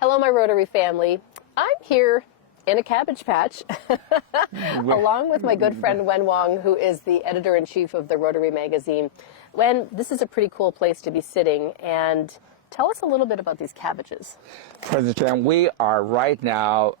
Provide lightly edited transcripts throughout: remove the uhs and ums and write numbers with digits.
Hello, my Rotary family. I'm here in a cabbage patch along with my good friend Huang, who is the editor-in-chief of the Rotary magazine. Wen, this is a pretty cool place to be sitting, and tell us a little bit about these cabbages. President, we are right now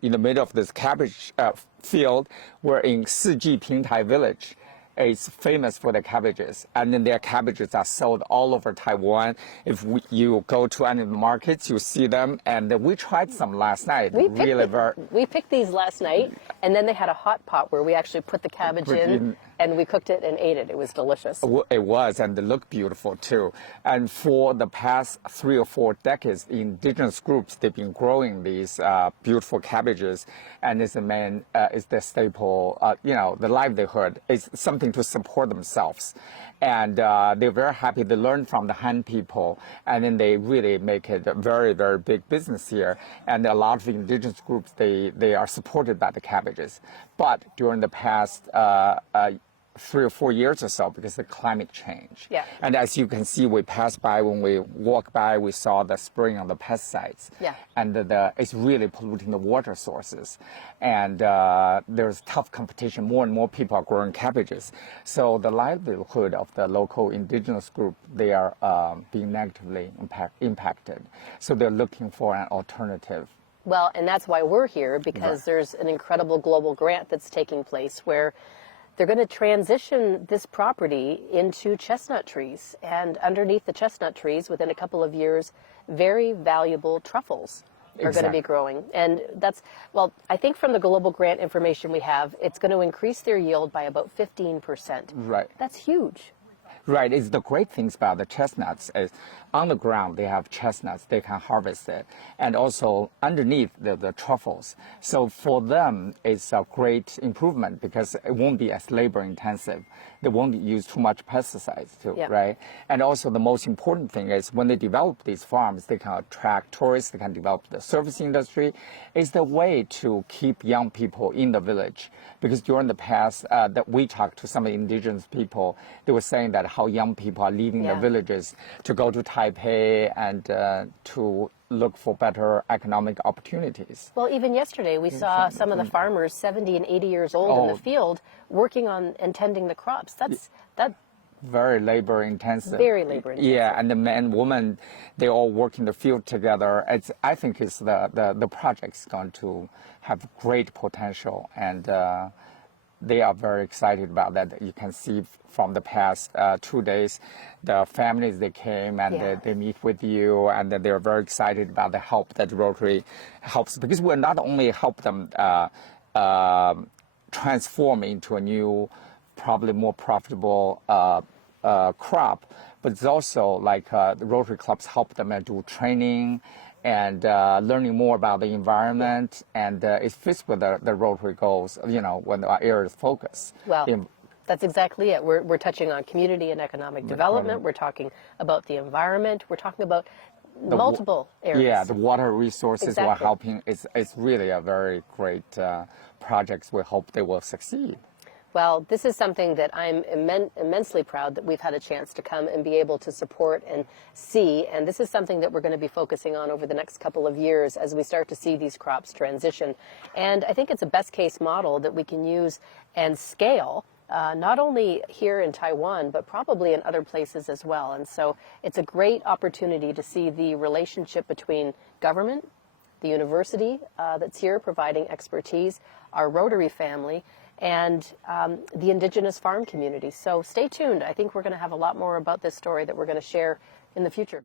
in the middle of this cabbage field. We're in Siji Pingtai village. It's famous for the cabbages, and then their cabbages are sold all over Taiwan. If you go to any markets, you see them, and we tried some last night. We picked these last night, and then they had a hot pot where we actually put the cabbage in, and we cooked it and ate it. It was delicious. It was, and they look beautiful too. And for the past 3 or 4 decades, indigenous groups, they've been growing these beautiful cabbages, and it's the staple, the livelihood. It's something to support themselves. And they're very happy. They learn from the Han people, and then they really make it a very, very big business here. And a lot of indigenous groups, they are supported by the cabbages. But during the past 3 or 4 years or so, because of the climate change. Yeah. And as you can see, we passed by, when we walk by, we saw the spraying of the pesticides. Yeah. And it's really polluting the water sources. And there's tough competition. More and more people are growing cabbages. So the livelihood of the local indigenous group, they are being negatively impacted. So they're looking for an alternative. Well, and that's why we're here, because there's an incredible global grant that's taking place where they're going to transition this property into chestnut trees. And underneath the chestnut trees, within a couple of years, very valuable truffles are going to be growing. And I think from the global grant information we have, it's going to increase their yield by about 15%. Right. That's huge. Right. It's the great things about the chestnuts is on the ground they have chestnuts, they can harvest it, and also underneath the truffles. So for them, it's a great improvement because it won't be as labor intensive. They won't use too much pesticides too, right? And also the most important thing is when they develop these farms, they can attract tourists, they can develop the service industry. It's the way to keep young people in the village, because during the past that we talked to some indigenous people, they were saying that how young people are leaving the villages to go to Taipei and to look for better economic opportunities. Well, even yesterday we saw some of the farmers 70 and 80 years old in the field working on and tending the crops. That's very labor intensive. Very labor intensive. Yeah, and the men, women, they all work in the field together. I think it's the project's going to have great potential, and they are very excited about that. You can see from the past 2 days, the families, they came and they meet with you, and they're very excited about the help that Rotary helps, because we'll not only help them transform into a new, probably more profitable crop, but it's also like the Rotary clubs help them do training and learning more about the environment, and it fits with the Rotary goals, when our area is focused. Well, that's exactly it. We're touching on community and economic development. We're talking about the environment. We're talking about multiple areas. Yeah, the water resources we're helping. It's really a very great project. We hope they will succeed. Well, this is something that I'm immensely proud that we've had a chance to come and be able to support and see. And this is something that we're going to be focusing on over the next couple of years as we start to see these crops transition. And I think it's a best case model that we can use and scale, not only here in Taiwan, but probably in other places as well. And so it's a great opportunity to see the relationship between government, the university that's here providing expertise, our Rotary family, and the indigenous farm community. So stay tuned. I think we're going to have a lot more about this story that we're going to share in the future.